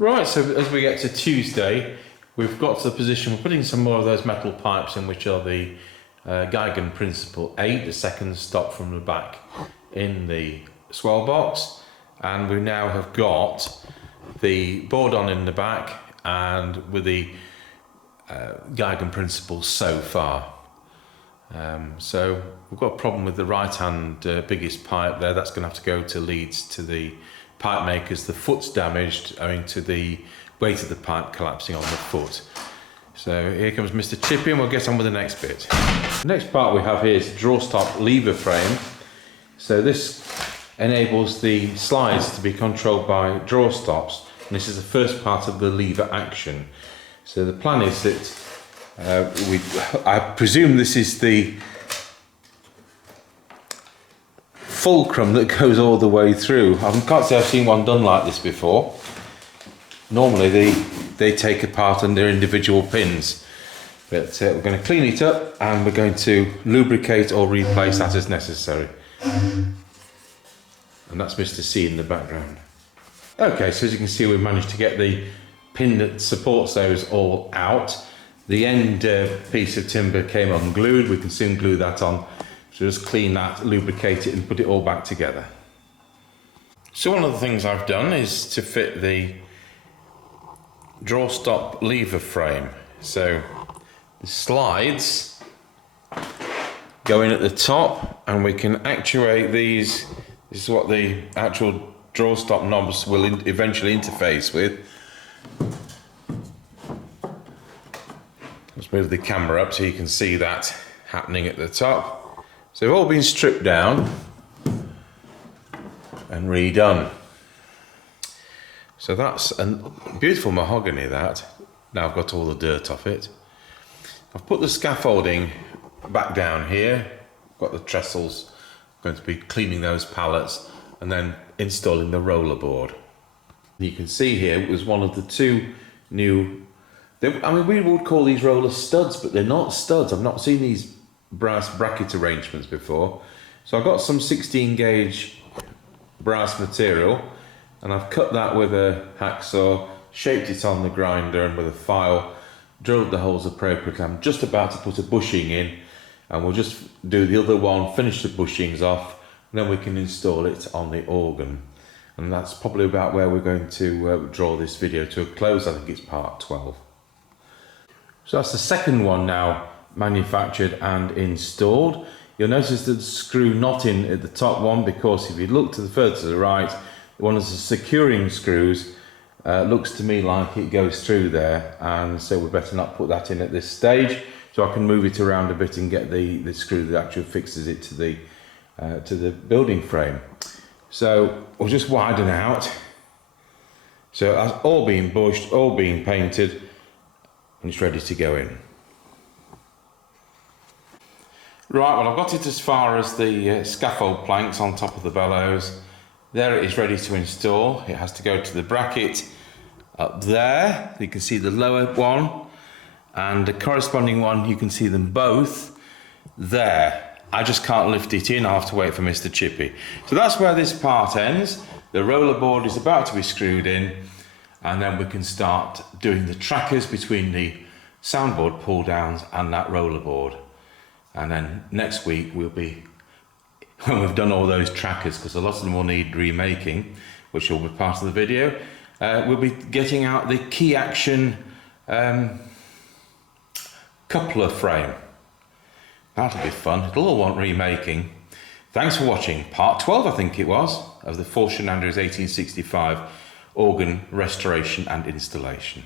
Right, so as we get to Tuesday, we've got to the position, we're putting some more of those metal pipes in, which are the Geigen Principle 8, the second stop from the back in the swell box. And we now have got the board on in the back and with the Geigen Principle so far. So we've got a problem with the right hand biggest pipe there. That's going to have to go to Leeds to the pipe makers. The foot's damaged owing to the weight of the pipe collapsing on the foot. So here comes Mr. Chippy and we'll get on with the next bit. The next part we have here is the draw stop lever frame. So this enables the slides to be controlled by draw stops, and this is the first part of the lever action. So the plan is that I presume this is the fulcrum that goes all the way through. I can't say I've seen one done like this before. Normally they take apart under individual pins, but we're going to clean it up and we're going to lubricate or replace that as necessary. And that's Mr. C in the background. Okay, so as you can see, we've managed to get the pin that supports those all out. The end piece of timber came unglued. We can soon glue that on. So just clean that, lubricate it and put it all back together. So one of the things I've done is to fit the draw stop lever frame. So the slides go in at the top and we can actuate these. This is what the actual draw stop knobs will eventually interface with. Let's move the camera up so you can see that happening at the top. So they've all been stripped down and redone. So that's a beautiful mahogany that. Now I've got all the dirt off it. I've put the scaffolding back down here. Got the trestles. I'm going to be cleaning those pallets and then installing the roller board. You can see here it was one of the two new, I mean we would call these roller studs, but they're not studs. I've not seen these brass bracket arrangements before. So I've got some 16 gauge brass material and I've cut that with a hacksaw, shaped it on the grinder and with a file, drilled the holes appropriately. I'm just about to put a bushing in and we'll just do the other one, finish the bushings off, and then we can install it on the organ. And that's probably about where we're going to draw this video to a close. I think it's part 12. So that's the second one now manufactured and installed. You'll notice that the screw not in at the top one, because if you look further to the right, one of the securing screws looks to me like it goes through there, and so we'd better not put that in at this stage. So I can move it around a bit and get the screw that actually fixes it to the building frame. So we'll just widen out. So that's all being bushed, all being painted, and it's ready to go in. Right, well I've got it as far as the scaffold planks on top of the bellows. There it is ready to install. It has to go to the bracket up there. You can see the lower one and the corresponding one, you can see them both there. I just can't lift it in, I'll have to wait for Mr. Chippy. So that's where this part ends. The roller board is about to be screwed in and then we can start doing the trackers between the soundboard pull downs and that roller board. And then next week we'll be, when we've done all those trackers, because a lot of them will need remaking, which will be part of the video, we'll be getting out the key action coupler frame. That'll be fun. It'll all want remaking. Thanks for watching part 12, I think it was, of the Forster 1865 organ restoration and installation.